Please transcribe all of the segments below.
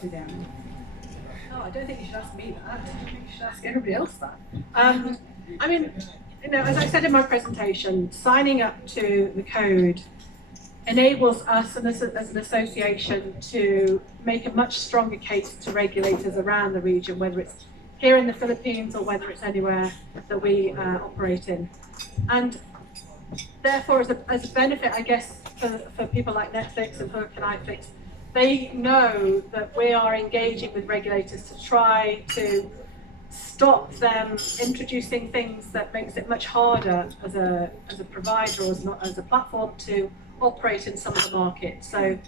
to them? No, I don't think you should ask me that. I think you should ask everybody else that. I mean, as I said in my presentation, signing up to the code enables us as an association to make a much stronger case to regulators around the region, whether it's here in the Philippines or whether it's anywhere that we operate in. And therefore, as a benefit, I guess, for people like Netflix and Hooq and Iflix, they know that we are engaging with regulators to try to stop them introducing things that makes it much harder as a provider or as a platform to operate in some of the markets. So,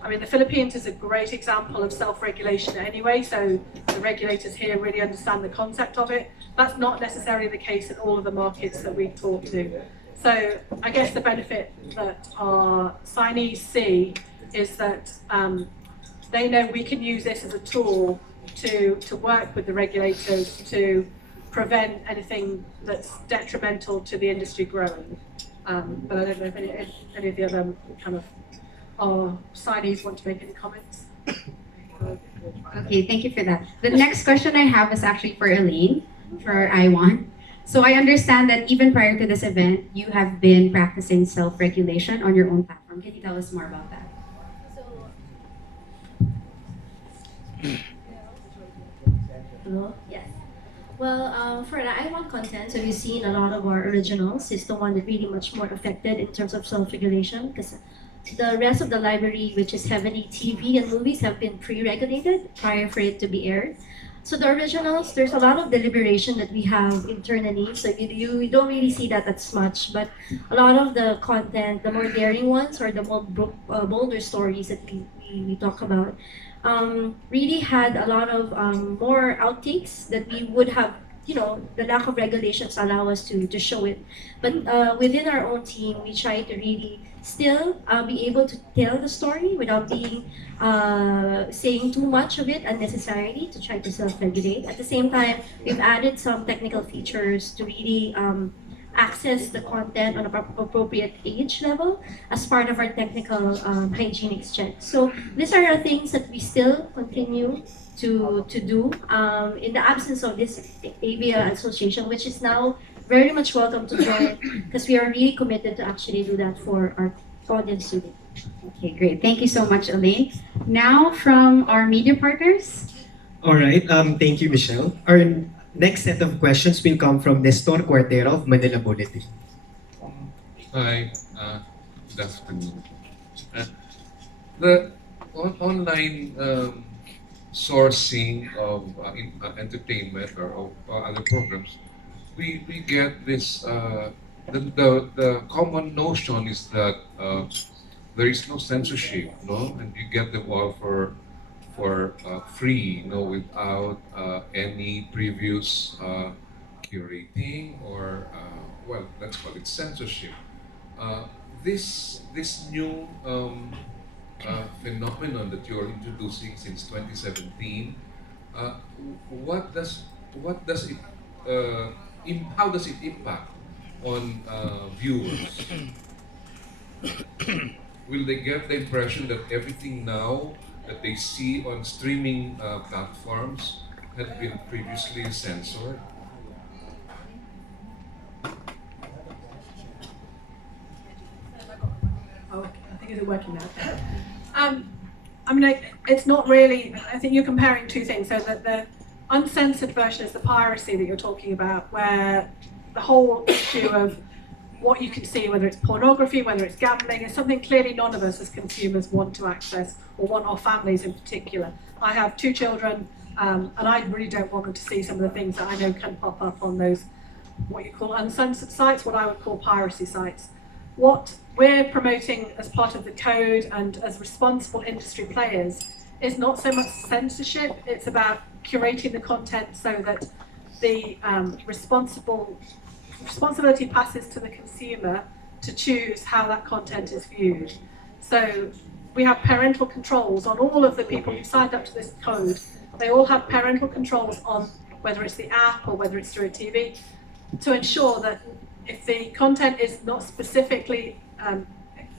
I mean, the Philippines is a great example of self-regulation anyway, so the regulators here really understand the concept of it. That's not necessarily the case in all of the markets that we talk to. So I guess the benefit that our signees see is that they know we can use this as a tool to work with the regulators to prevent anything that's detrimental to the industry growing. But I don't know if any of the other kind of our signees want to make any comments. Okay, thank you for that. The next question I have is actually for Elaine, for Iwant. So I understand that even prior to this event, you have been practicing self-regulation on your own platform. Can you tell us more about that? Hello? Yes. Well, for the Iwant content, so we've seen a lot of our originals is the one that really much more affected in terms of self-regulation, because the rest of the library, which is heavily TV and movies, have been pre-regulated prior for it to be aired. So the originals, there's a lot of deliberation that we have internally, so you don't really see that as much, but a lot of the content, the more daring ones or the more bolder stories that we talk about, really had a lot of more outtakes that we would have, the lack of regulations allow us to show it. But within our own team, we try to really still be able to tell the story without being saying too much of it unnecessarily to try to self-regulate. At the same time, we've added some technical features to really access the content on an appropriate age level as part of our technical hygienics check. So these are the things that we still continue to do in the absence of this Avia association, which is now very much welcome to join, because we are really committed to actually do that for our audience today. Okay, great. Thank you so much, Elaine. Now from our media partners. All right. Thank you, Michelle. Our next set of questions will come from Nestor Cuartero of Manila Bulletin. Hi, good afternoon. The online sourcing of entertainment or of other programs, we get this, the common notion is that there is no censorship, no, and you get them all for free, without any previous curating or well, let's call it censorship. This new phenomenon that you're introducing since 2017, what does it how does it impact on viewers? Will they get the impression that everything now that they see on streaming platforms had been previously censored? Oh, I think is it working now? I mean, it's not really. I think you're comparing two things. So that the uncensored version is the piracy that you're talking about, where the whole issue of what you can see, whether it's pornography, whether it's gambling, is something clearly none of us as consumers want to access, or want our families in particular. I have two children, and I really don't want them to see some of the things that I know can pop up on those, what you call uncensored sites, what I would call piracy sites. What we're promoting as part of the code and as responsible industry players is not so much censorship, it's about curating the content so that the responsibility passes to the consumer to choose how that content is viewed. So we have parental controls on all of the people who signed up to this code. They all have parental controls on whether it's the app or whether it's through a TV, to ensure that if the content is not specifically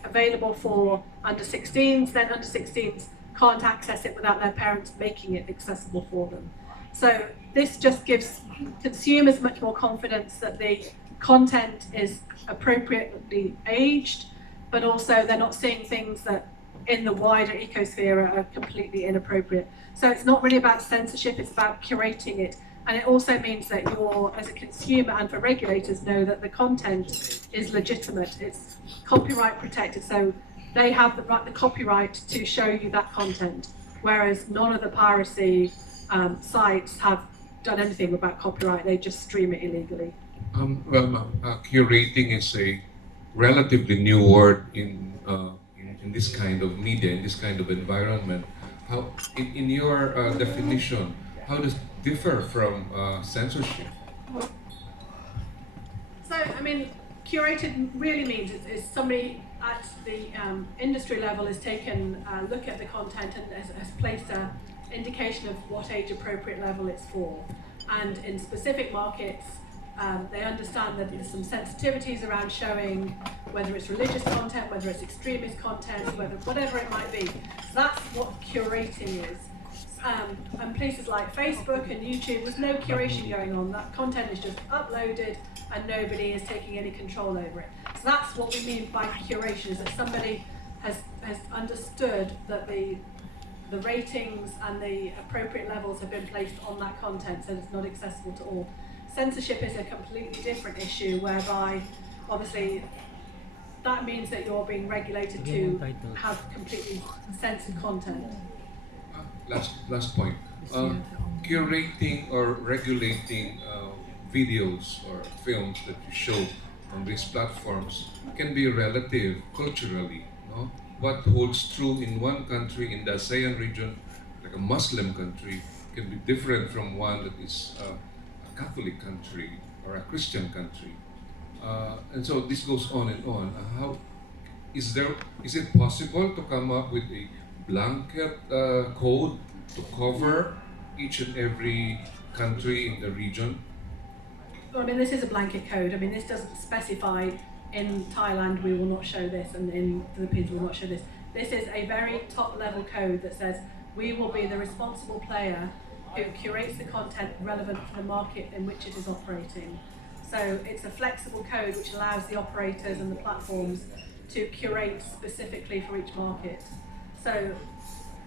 available for under 16s, then under 16s can't access it without their parents making it accessible for them. So this just gives consumers much more confidence that the content is appropriately aged, but also they're not seeing things that in the wider ecosphere are completely inappropriate. So it's not really about censorship, it's about curating it. And it also means that you're, as a consumer and for regulators, know that the content is legitimate. It's copyright protected, so they have the copyright to show you that content, whereas none of the piracy sites have done anything about copyright, they just stream it illegally. Curating is a relatively new word in this kind of media, in this kind of environment. How, in your definition, how does it differ from censorship? So, I mean, curated really means is somebody at the industry level has taken a look at the content and has placed an indication of what age appropriate level it's for. And in specific markets, they understand that there's some sensitivities around showing whether it's religious content, whether it's extremist content, whatever it might be. So that's what curating is. And places like Facebook and YouTube, there's no curation going on. That content is just uploaded and nobody is taking any control over it. So that's what we mean by curation, is that somebody has understood that the ratings and the appropriate levels have been placed on that content so that it's not accessible to all. Censorship is a completely different issue, whereby obviously that means that you're being regulated to have completely censored content. Last point. Curating or regulating videos or films that you show on these platforms can be relative culturally. No? What holds true in one country in the ASEAN region, like a Muslim country, can be different from one that is a Catholic country or a Christian country. And so this goes on and on. How is it possible to come up with a blanket code to cover each and every country in the region? Well, I mean, this is a blanket code. I mean, this doesn't specify in Thailand we will not show this, and in the Philippines we will not show this. This is a very top-level code that says we will be the responsible player who curates the content relevant to the market in which it is operating. So it's a flexible code which allows the operators and the platforms to curate specifically for each market. So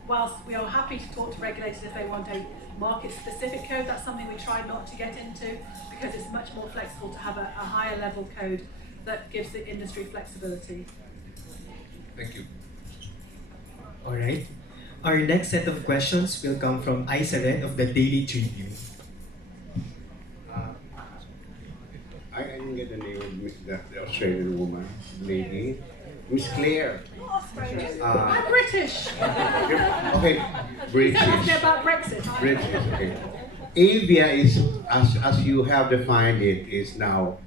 whilst we are happy to talk to regulators if they want a market-specific code, that's something we try not to get into because it's much more flexible to have a higher level code that gives the industry flexibility. Thank you. All right. Our next set of questions will come from Iseret of the Daily Tribune. I didn't get the name of the Australian woman, lady. Miss Claire. I'm British! Okay, British. Don't ask me about Brexit. British, okay. Avia is, as you have defined it, is now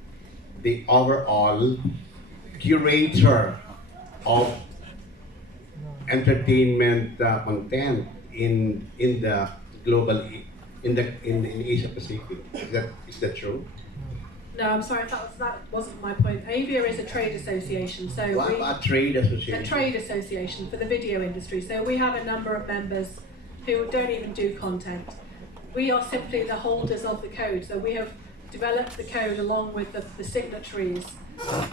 the overall curator of entertainment content in the global in Asia Pacific. Is that true? No, I'm sorry, that wasn't my point. Avia is a trade association, so What about trade association? a trade association for the video industry. So we have a number of members who don't even do content. We are simply the holders of the code. So we have developed the code along with the signatories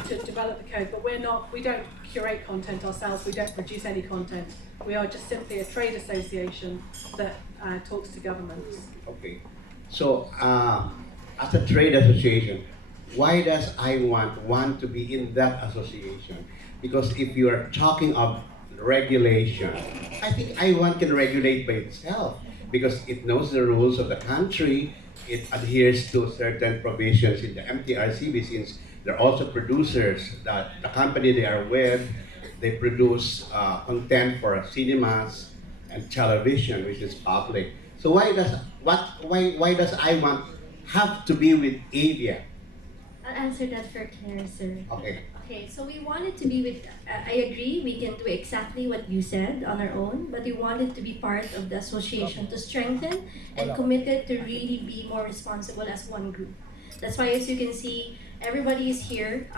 to develop the code, but we don't curate content ourselves, we don't produce any content. We are just simply a trade association that talks to governments. Okay. So, as a trade association, why does Iwant want to be in that association? Because if you are talking of regulation, I think Iwant can regulate by itself because it knows the rules of the country, it adheres to certain provisions in the MTRCB since they're also producers, that the company they are with, they produce content for cinemas and television, which is public. So why does Iwant have to be with Avia? I'll answer that for Claire, sir. Okay. Okay, so we wanted to be with, I agree, we can do exactly what you said on our own, but we wanted to be part of the association to strengthen and committed to really be more responsible as one group. That's why, as you can see, everybody is here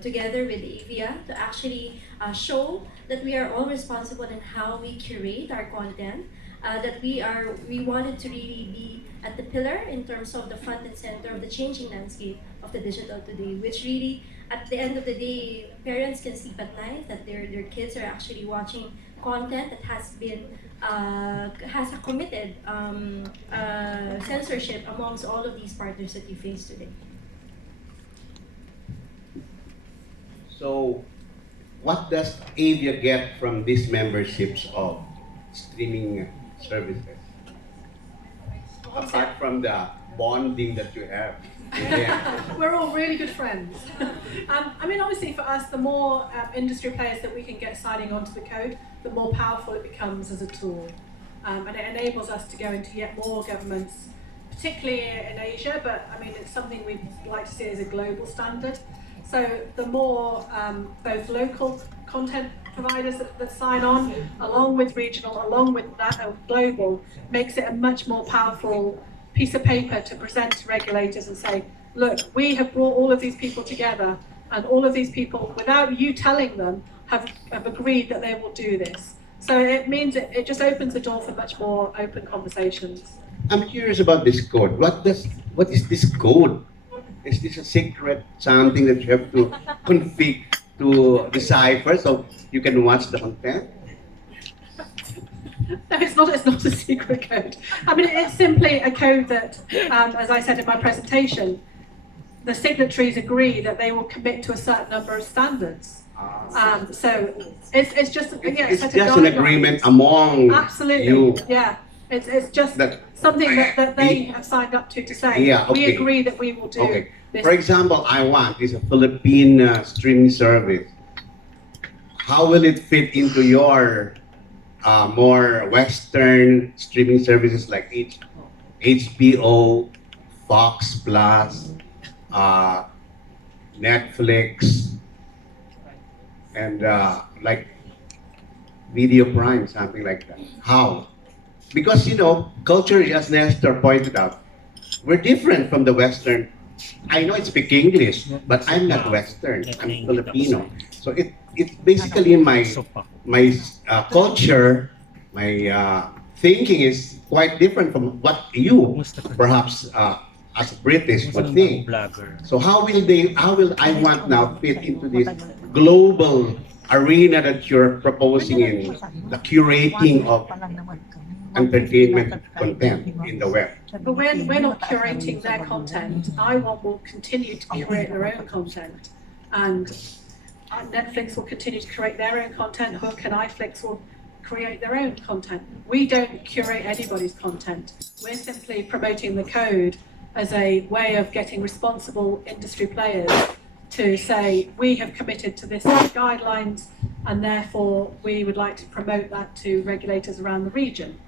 together with Avia to actually show that we are all responsible in how we curate our content. That we wanted to really be at the pillar in terms of the front and center of the changing landscape of the digital today, which really, at the end of the day, parents can sleep at night that their kids are actually watching content that has a committed censorship amongst all of these partners that you face today. So, what does Avia get from these memberships of streaming services? Apart from the bonding that you have with them. We're all really good friends. I mean, obviously for us, the more industry players that we can get signing onto the code, the more powerful it becomes as a tool. And it enables us to go into yet more governments, particularly in Asia, but I mean, it's something we'd like to see as a global standard. So the more both local content providers that sign on, along with regional, along with that global, makes it a much more powerful piece of paper to present to regulators and say, look, we have brought all of these people together, and all of these people, without you telling them, have agreed that they will do this. So it means it just opens the door for much more open conversations. I'm curious about this code. What is this code? Is this a secret something that you have to config to decipher so you can watch the content? No, it's not a secret code. I mean, it's simply a code that, as I said in my presentation, the signatories agree that they will commit to a certain number of standards. So it's just It's just an agreement among absolutely you. Yeah. It's just something that they have signed up to say, Yeah, okay. we agree that we will do Okay. this. For example, Iwant is a Philippine streaming service. How will it fit into your more Western streaming services like HBO, Fox Plus, Netflix, and like Video Prime, something like that? How? Because, you know, culture, as Nestor pointed out, we're different from the Western. I know I speak English, but I'm not Western. I'm Filipino. So it's basically my culture, my thinking is quite different from what you, perhaps as British, would think. So how will I want now fit into this global arena that you're proposing in the curating of entertainment content in the web? But we're not curating their content. Iwant will continue to curate their own content, and Netflix will continue to create their own content. Hooq and Iflix will create their own content. We don't curate anybody's content. We're simply promoting the code as a way of getting responsible industry players to say, we have committed to this guidelines, and therefore we would like to promote that to regulators around the region.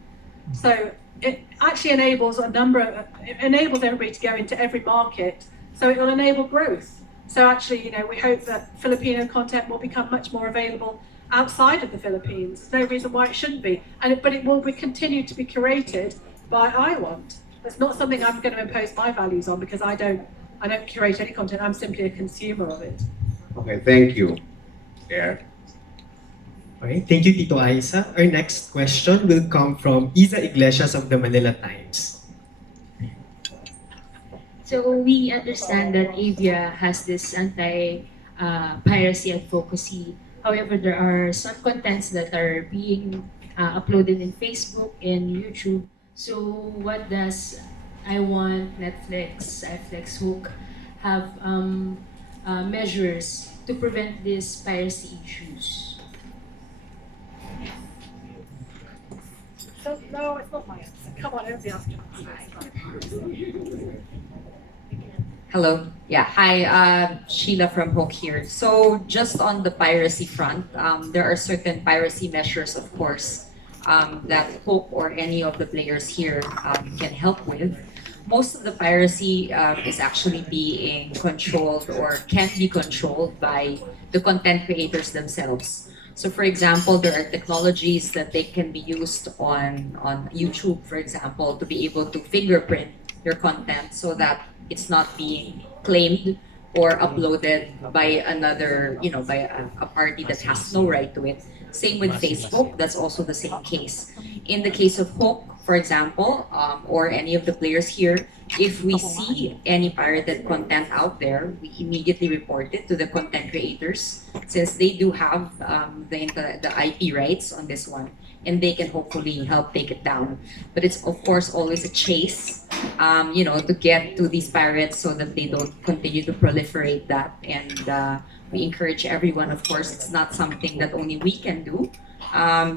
So it actually enables it enables everybody to go into every market, so it will enable growth. So actually, you know, we hope that Filipino content will become much more available outside of the Philippines. There's no reason why it shouldn't be. But it will continue to be curated by Iwant. It's not something I'm going to impose my values on, because I don't curate any content. I'm simply a consumer of it. Okay, thank you. There. Okay, thank you, Tito Aisa. Our next question will come from Isa Iglesias of the Manila Times. So we understand that Avia has this anti-piracy advocacy. However, there are some contents that are being uploaded in Facebook and YouTube. So what does Iwant, Netflix, Iflix, Hooq have measures to prevent these piracy issues? So, no, it's not my answer. Come on, everybody else can answer. Hello. Yeah. Hi, Sheila from Hooq here. So just on the piracy front, there are certain piracy measures, of course, that Hooq or any of the players here can help with. Most of the piracy is actually being controlled or can be controlled by the content creators themselves. So for example, there are technologies that they can be used on YouTube, for example, to be able to fingerprint your content so that it's not being claimed or uploaded by another, by a party that has no right to it. Same with Facebook, that's also the same case. In the case of Hooq, for example, or any of the players here, if we see any pirated content out there, we immediately report it to the content creators, since they do have the IP rights on this one, and they can hopefully help take it down. But it's of course always a chase, to get to these pirates so that they don't continue to proliferate that. And we encourage everyone, of course, it's not something that only we can do.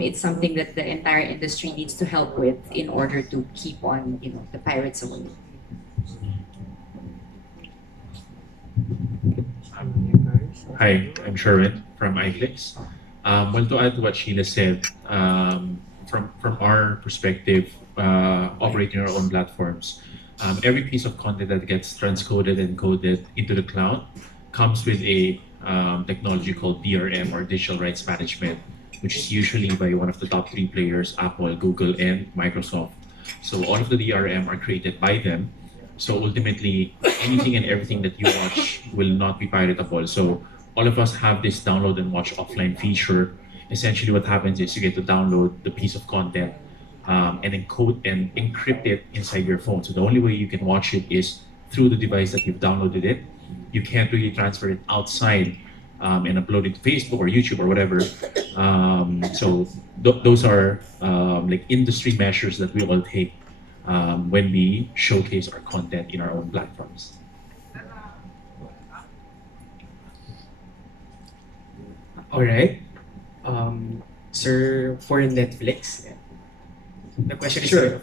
It's something that the entire industry needs to help with in order to keep on, the pirates away. Hi, I'm Sherwin from Iflix. Well, to add to what Sheila said, from our perspective, operating our own platforms, every piece of content that gets transcoded and coded into the cloud comes with a technology called DRM, or Digital Rights Management, which is usually by one of the top three players, Apple, Google, and Microsoft. So all of the DRM are created by them. So ultimately, anything and everything that you watch will not be piratable. So all of us have this download and watch offline feature. Essentially what happens is you get to download the piece of content and encode and encrypt it inside your phone. So the only way you can watch it is through the device that you've downloaded it. You can't really transfer it outside and upload it to Facebook or YouTube or whatever. So those are like industry measures that we all take when we showcase our content in our own platforms. All right. Sir, for Netflix, the question is Sure.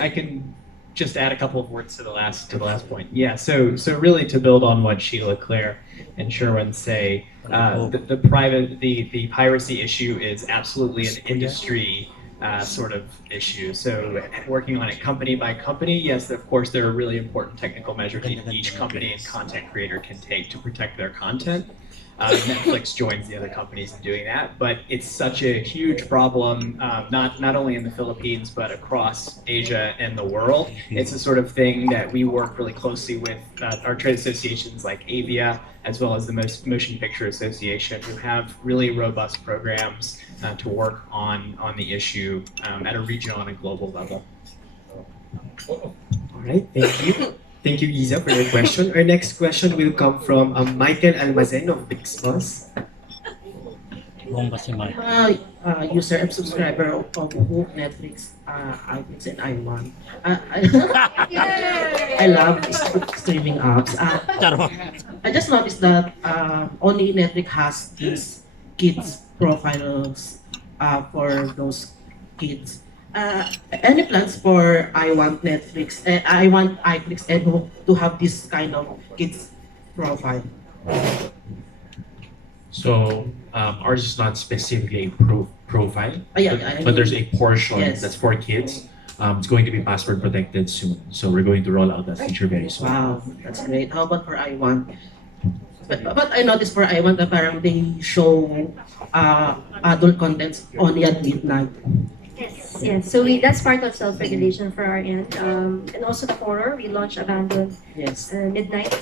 I can just add a couple of words to the last point. Yeah. So really to build on what Sheila, Claire, and Sherwin say, the piracy issue is absolutely an industry sort of issue. So working on it company by company, yes, of course, there are really important technical measures each company and content creator can take to protect their content. Netflix joins the other companies in doing that, but it's such a huge problem, not only in the Philippines, but across Asia and the world. It's a sort of thing that we work really closely with our trade associations like Avia, as well as the Motion Picture Association, who have really robust programs to work on the issue at a regional and a global level. all right. Thank you. Thank you, Isa, for your question. Our next question will come from Michael Almazen of Big Boss. User and subscriber of Hooq, Netflix, Iflix, and Iwant. I love streaming apps. I just noticed that only Netflix has these kids profiles for those kids. Any plans for Iwant Netflix? I want Iflix and Hooq to have this kind of kids profile. So ours is not specifically a profile, but there's a portion that's for kids. It's going to be password protected soon. So we're going to roll out that feature very soon. Wow, that's great. How about for Iwant? But I noticed for Iwant that parang they show adult contents only at midnight. Yes. So that's part of self-regulation for our end. And also the horror, we launched Abandoned midnight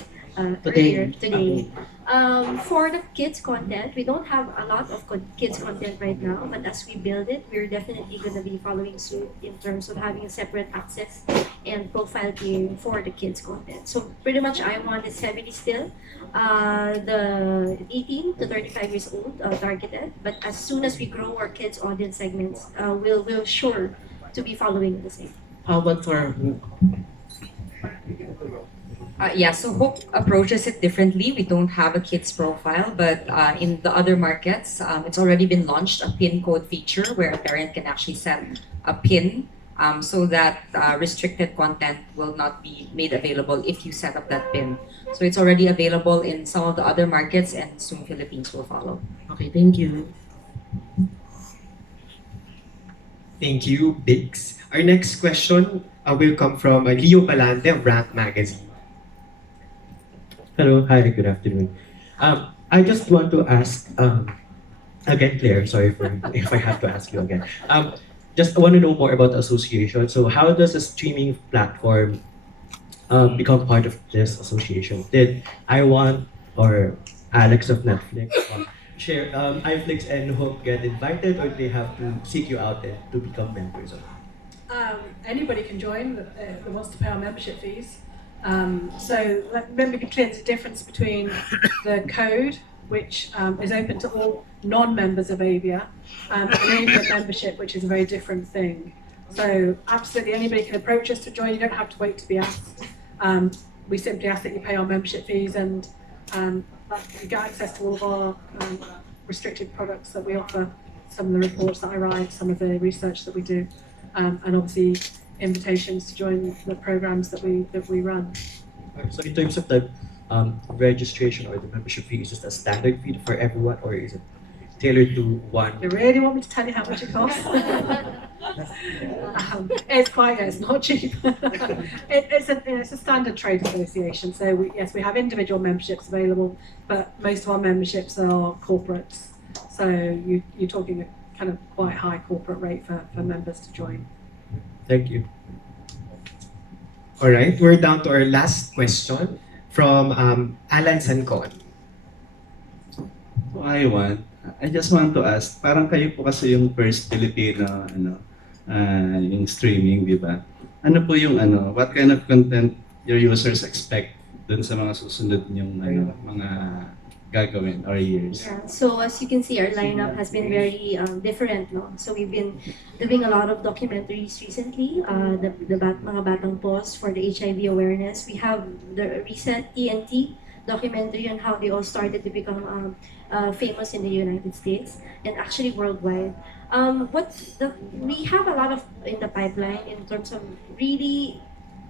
Today. today. For the kids content, we don't have a lot of kids content right now, but as we build it, we're definitely going to be following suit in terms of having a separate access and profile game for the kids content. So pretty much Iwant is heavily still the 18 to 35 years old targeted, but as soon as we grow our kids audience segments, we'll sure to be following the same. How about for Hooq? So Hooq approaches it differently. We don't have a kids profile, but in the other markets, it's already been launched, a PIN code feature where a parent can actually set a PIN so that restricted content will not be made available if you set up that PIN. So it's already available in some of the other markets, and soon Philippines will follow. Okay, thank you. Thank you, Biggs. Our next question will come from Leo Balante of Rant Magazine. Hello, hi, good afternoon. I just want to ask, again, Claire, sorry for if I have to ask you again. Just want to know more about the association. So how does a streaming platform become part of this association? Did Iwant or Alex of Netflix share Iflix and Hooq get invited, or they have to seek you out and to become members of? Anybody can join that wants to pay our membership fees. Remember, there's a difference between the code, which is open to all non-members of Avia, and Avia membership, which is a very different thing. So absolutely anybody can approach us to join. You don't have to wait to be asked. We simply ask that you pay our membership fees, and you get access to all of our restricted products that we offer, some of the reports that I write, some of the research that we do, and obviously invitations to join the programs that we run. So in terms of the registration or the membership fee, is it a standard fee for everyone, or is it tailored to one? You really want me to tell you how much it costs? It's not cheap. It's a standard trade association. So yes, we have individual memberships available, but most of our memberships are corporates. So you're talking a kind of quite high corporate rate for members to join. Thank you. All right, we're down to our last question from Alan Sancon. I just want to ask, parang kayo po kasi yung first Filipino, yung streaming, di ba? Ano po yung what kind of content your users expect dun sa mga susunod yung mga gagawin or years? Yeah. So as you can see, our lineup has been very different, no? So we've been doing a lot of documentaries recently. Mga Batang Paws for the HIV awareness. We have the recent TNT documentary on how they all started to become famous in the United States and actually worldwide. We have a lot of in the pipeline in terms of really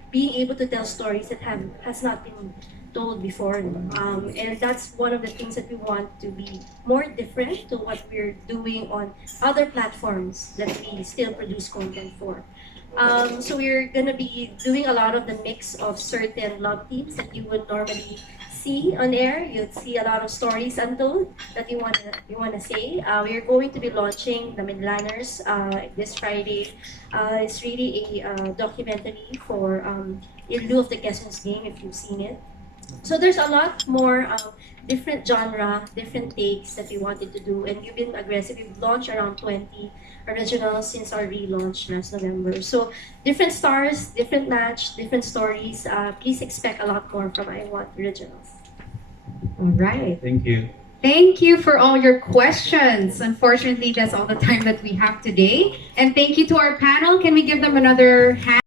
being able to tell stories that has not been told before. And that's one of the things that we want to be more different to what we're doing on other platforms that we still produce content for. So we're gonna be doing a lot of the mix of certain love teams that you would normally see on air. You'd see a lot of stories untold that you wanna say. We're going to be launching the Midlanders this Friday. It's really a documentary for in lieu of the Quezon's game, if you've seen it. So there's a lot more different genre, different takes that we wanted to do, and we've been aggressive. We've launched around 20 originals since our relaunch last November. So different stars, different match, different stories. Please expect a lot more from Iwant Originals. All right. Thank you. Thank you for all your questions. Unfortunately, that's all the time that we have today. And thank you to our panel. Can we give them another hand?